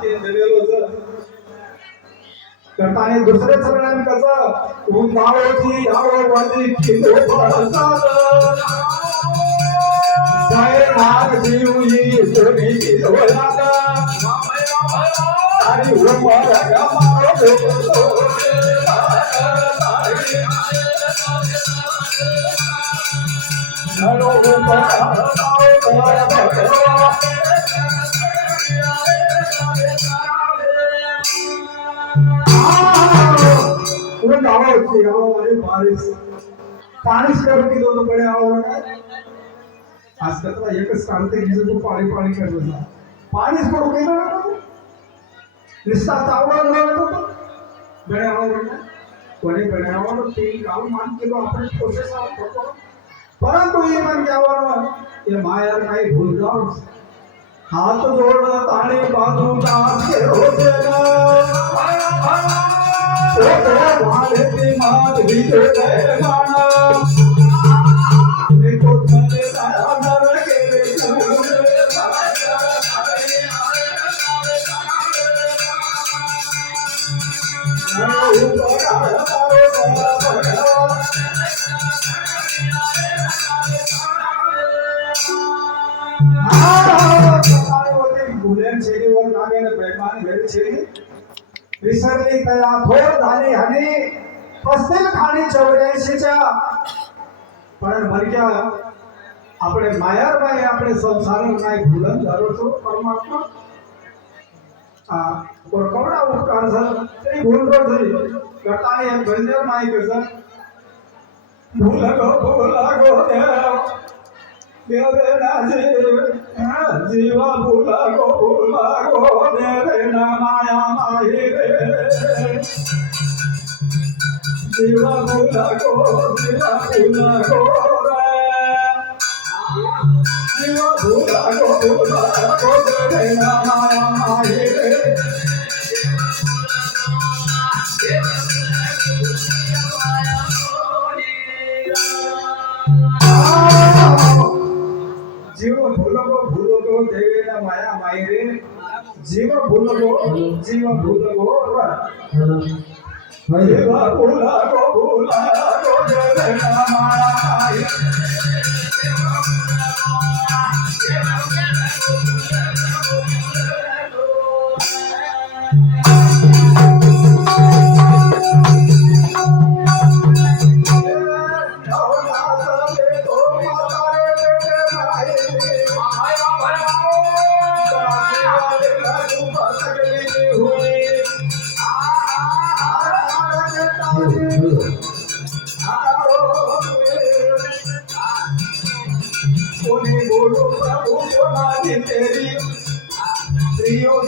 हाती दिलेलो करताने दुसरे सगळ्यांनी कसं उंबाळोची आवडती किलो बसाद जय नाग जीवई सोनी किलो लागा सारी उंबाळ गमारो नरो उंबाळ उन आवा होती आवा वाली बारिश पाणी स्टोर केलं होतं बडे आवा काय आज तर एकच काढते की जो पाणी पाणी करतो पाणी स्टोर केलं निस्ता तावडा होता बडे आवा कोणी बडे आवा तीन काम मान केलो आपण प्रोसेस करतो परंतु ये मन क्या ये माया काही भूल जाओ हाथ जोड़ ताने बाजू दास के होते मात भी तो माना देखो चले नर के विसरली तया थोर झाली आणि पस्तीस खाणी 84च्या पण मरक्या આપણે માયારભાઈ આપણે સંસાર નાય ભૂલન ધારો છો પરમાત્મા આ કોરકવડા ઉપકાર છે તે ભૂલ રો થઈ કરતાની એક બંદર માય કે સર ભૂલાગો દેવ ના જીવા ભૂલાગો દેવ ના માયા માહી રે જીવા ભૂલાગો જીવા ભૂલાગો જીવા ભૂલાગો દેવ ના માયા માહી રે जीव भूलगो देवेना माया माई रे जीव भूलगो देवेना माया माई बोलो प्रभु बोला तेरी प्रियो